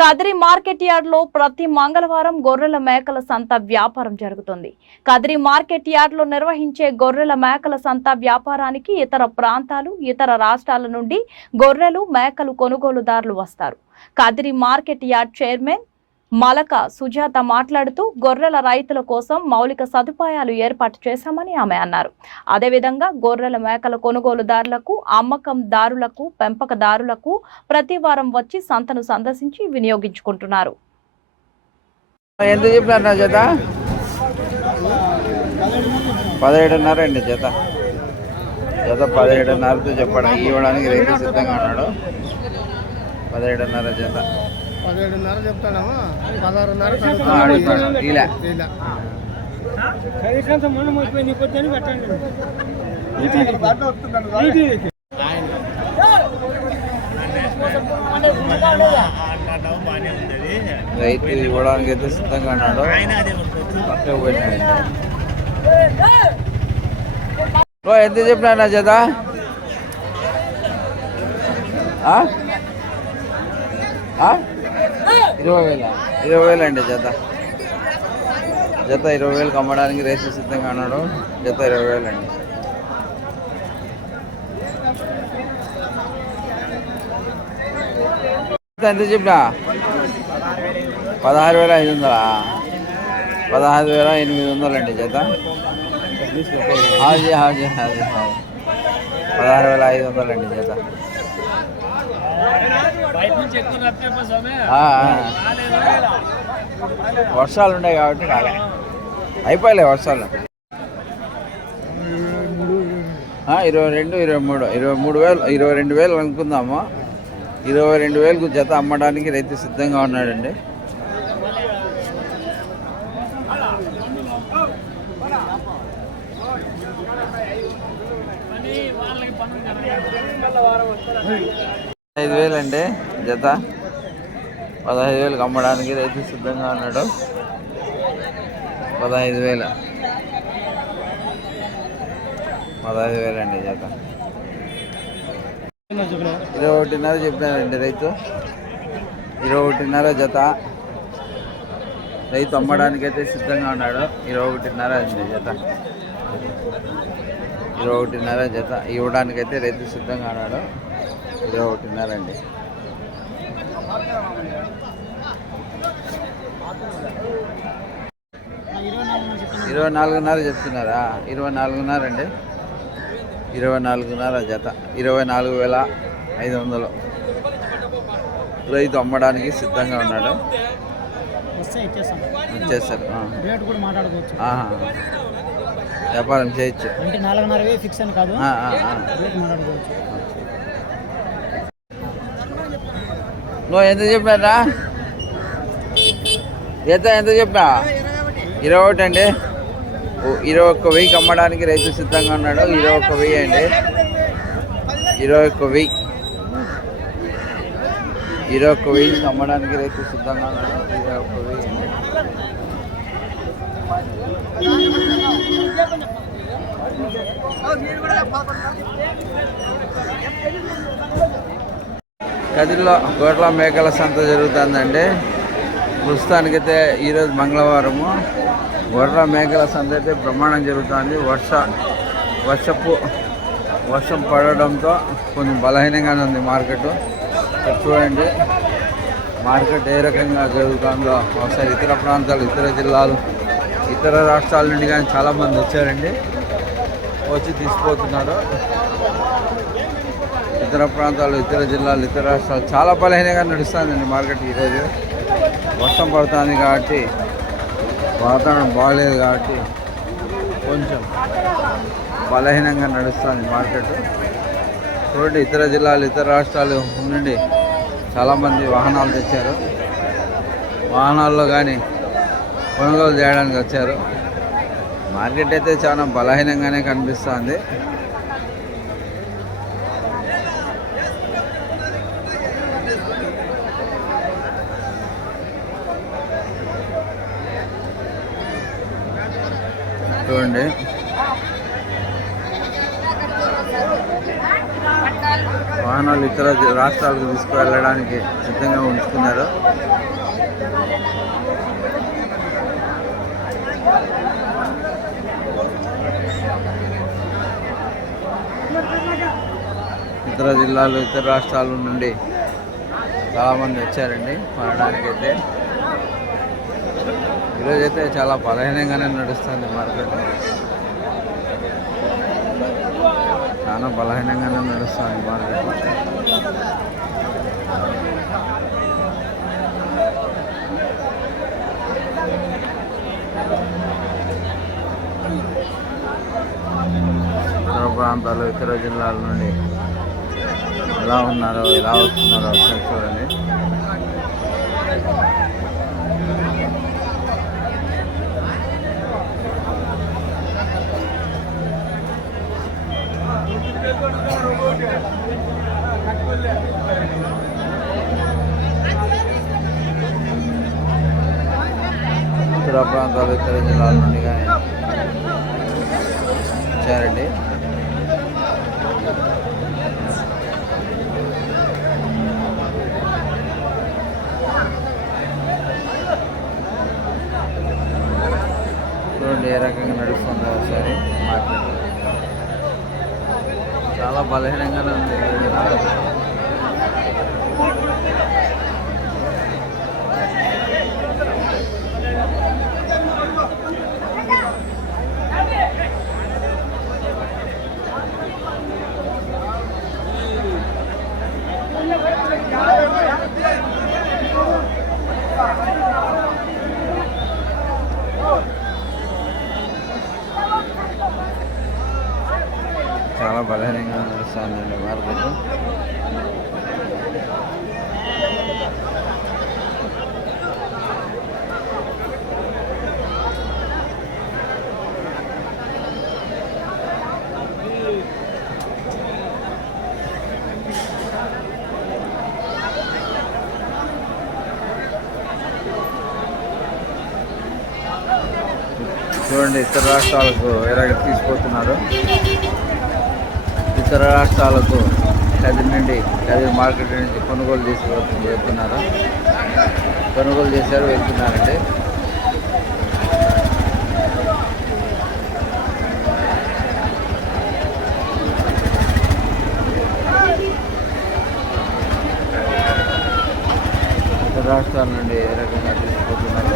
Kadiri market yard లో ప్రతి మంగళవారం గొర్రెల మేకల సంత వ్యాపారం జరుగుతుంది. కదిరి మార్కెట్ యార్డ్ లో నిర్వహించే గొర్రెల మేకల సంత వ్యాపారానికి ఇతర ప్రాంతాలు, ఇతర రాష్ట్రాల నుండి గొర్రెలు, మేకలు కొనుగోలుదారులు వస్తారు. Kadiri market yard chairman Malaka Sujatha మాట్లాడుతూ గొర్రెల రైతుల కోసం మౌలిక సదుపాయాలు ఏర్పాటు చేశామని ఆమె అన్నారు. అదేవిధంగా గొర్రెల మేకల కొనుగోలుదారులకు, అమ్మకందారులకు, పెంపకదారులకు ప్రతి వారం వచ్చి సంతను సందర్శించి వినియోగించుకుంటున్నారు. ఎంత చెప్పినారు జత? 17.5 అండి జత. 17.5తో చెప్పడం ఇవ్వడానికి రైతు సిద్ధంగా ఉన్నాడు. 17.5 జత. 17.5 చెప్తాడమ్మా, 16.5 అడుగుతాడు. ఇలా రైతు ఇవ్వడానికి అయితే సిద్ధంగా ఉన్నాడు. ఎంత చెప్పినా జత? 20,000 అండి జత. 20,000 అమ్మడానికి రైతు సిద్ధంగా ఉన్నాడు. జత 20,000 అండి. ఎంత చెప్పినా? 16,500. 16,800 అండి జత. 16,500 అండి జత. వర్షాలు ఉన్నాయి కాబట్టి కాలే, అయిపోయలే వర్షాలు. 22, 23, 22,000 అనుకుందాము. 22,000 జత అమ్మడానికి రైతు సిద్ధంగా ఉన్నాడండి. అండి జత. 15,000 అమ్మడానికి రైతు సిద్ధంగా ఉన్నాడు. 15,000 అండి జత. 21.5 చెప్పినారండి రైతు. 21.5 జత. రైతు అమ్మడానికి అయితే సిద్ధంగా ఉన్నాడు. 21.5 అండి జత. 21.5 జత ఇవ్వడానికైతే రైతు సిద్ధంగా ఉన్నాడు. 21.5 అండి. 24.5 చెప్తున్నారా? 24.5 అండి. 24.5 జత. 24,500 రైతు అమ్మడానికి సిద్ధంగా ఉన్నాడు. ఇచ్చేస్తారు. వ్యాపారం చేయొచ్చు. నువ్వు ఎంత చెప్పినా? ఎంత చెప్పినా? 21 అండి. 21,000 అమ్మడానికి రైతు సిద్ధంగా ఉన్నాడు. 21,000 అండి. 21,000 అమ్మడానికి రైతు సిద్ధంగా ఉన్నాడు. 21,000. కదిరిలో గొర్రెల మేకల సంత జరుగుతుందండి. ప్రస్తుతానికైతే ఈరోజు మంగళవారము. గొర్రెల మేకల సంత అయితే బ్రహ్మాండం జరుగుతుంది. వర్షం పడడంతో కొంచెం బలహీనంగానే ఉంది మార్కెట్. చూడండి మార్కెట్ ఏ రకంగా జరుగుతుందో. ఒకసారి ఇతర ప్రాంతాలు, ఇతర జిల్లాలు, ఇతర రాష్ట్రాల నుండి కానీ చాలామంది వచ్చారండి. వచ్చి తీసుకుపోతున్నారు. ఇతర ప్రాంతాలు, ఇతర జిల్లాలు, ఇతర రాష్ట్రాలు చాలా బలహీనంగా నడుస్తుందండి మార్కెట్. ఈరోజు వర్షం పడుతుంది కాబట్టి, వాతావరణం బాగలేదు కాబట్టి కొంచెం బలహీనంగా నడుస్తుంది మార్కెట్. చూడండి ఇతర జిల్లాలు, ఇతర రాష్ట్రాలు నుండి చాలామంది వాహనాలు తెచ్చారు. వాహనాల్లో కానీ కొనుగోలు చేయడానికి వచ్చారు. మార్కెట్ అయితే చాలా బలహీనంగానే కనిపిస్తుంది. చూడండి వాహనాలు ఇతర రాష్ట్రాలకు తీసుకువెళ్ళడానికి సిద్ధంగా ఉంచుకున్నారు. ఇతర జిల్లాలు ఇతర రాష్ట్రాల నుండి చాలామంది వచ్చారండి కొనడానికైతే. ఈరోజైతే చాలా బలహీనంగానే నడుస్తుంది మార్కెట్, చాలా బలహీనంగానే నడుస్తుంది మార్కెట్. ఇతర ప్రాంతాలు ఇతర జిల్లాల నుండి ఎలా ఉన్నారో ఎలా వస్తున్నారో ఒకసారి చూడండి. ఇతర ప్రాంతాలు ఇతర జిల్లాల నుండి కానీ వచ్చారండి. చూడండి ఏ రకంగా నడుస్తుందో ఒకసారి మార్కెట్. చాలా బలహీనంగానే ఉంది. చాలా బలహీనంగా నడుస్తుందండి మార్కెట్. చూడండి ఇతర రాష్ట్రాలకు ఎలాగ తీసుకుపోతున్నారు. ఇతర రాష్ట్రాలకు కదిరి మార్కెట్ నుంచి కొనుగోలు చేసి వెళ్తున్నారు. కొనుగోలు చేశారు, వెళ్తున్నారండి. ఇతర రాష్ట్రాల నుండి ఏ రకంగా తీసుకుపోతున్నారు.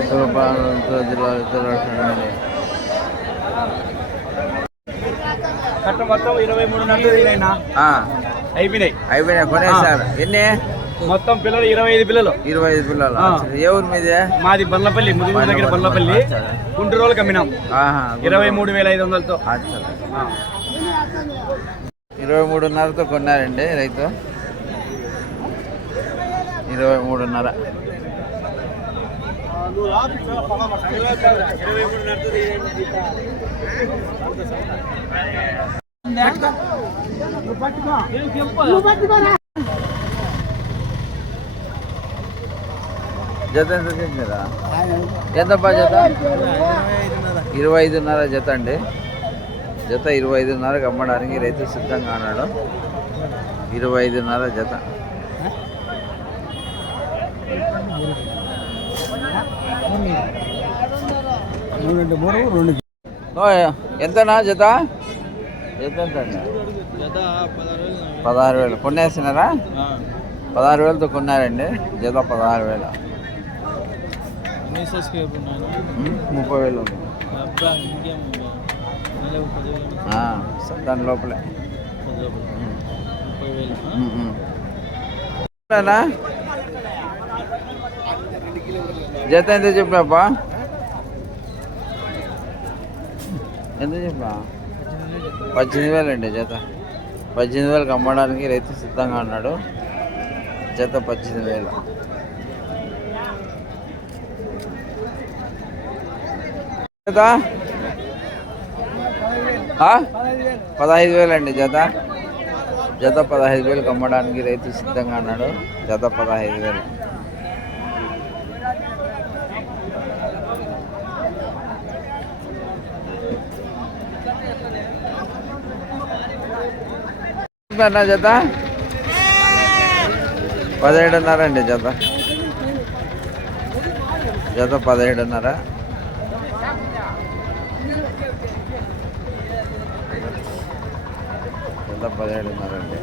ఇతర జిల్లాలు ఇతర రాష్ట్రాలు కట్ట మొత్తం 23 అయిపోయినాయి. కొనేసారు. ఎన్ని మొత్తం పిల్లలు 25 పిల్లలు. 25 పిల్లలు. ఏ ఊరు మీదే? మాది బల్లపల్లి, ముదుగు దగ్గర బల్లపల్లి. గుంటూరు రోజులకు అమ్మినాం 23,500తో. 23.5తో కొన్నారండి రైతు. 23.5. జత ఎంత చెప్పినారా? ఎంతప్పా జత? 25.5 జత అండి. జత 25.5కి అమ్మడానికి రైతు సిద్ధంగా అన్నాడు. 25.5 జత. ఎంతనా జత? జత ఎంత అండి? 16,000 కొనేసినారా? 16,000తో కొన్నారండి. జత 16,000. 30,000 ఉంది. దాని లోపలే జత ఎంత చెప్పినాపా? ఎంత చెప్పినా? 18,000 అండి జత. 18,000కి అమ్మడానికి రైతు సిద్ధంగా ఉన్నాడు. జత 18,000. జత 15,000 అండి జత. జత 15,000 అమ్మడానికి రైతు సిద్ధంగా అన్నాడు. జత 15,000. అన్న జత 17,500 అండి జత. జత 17,500. జత 17,500 అండి.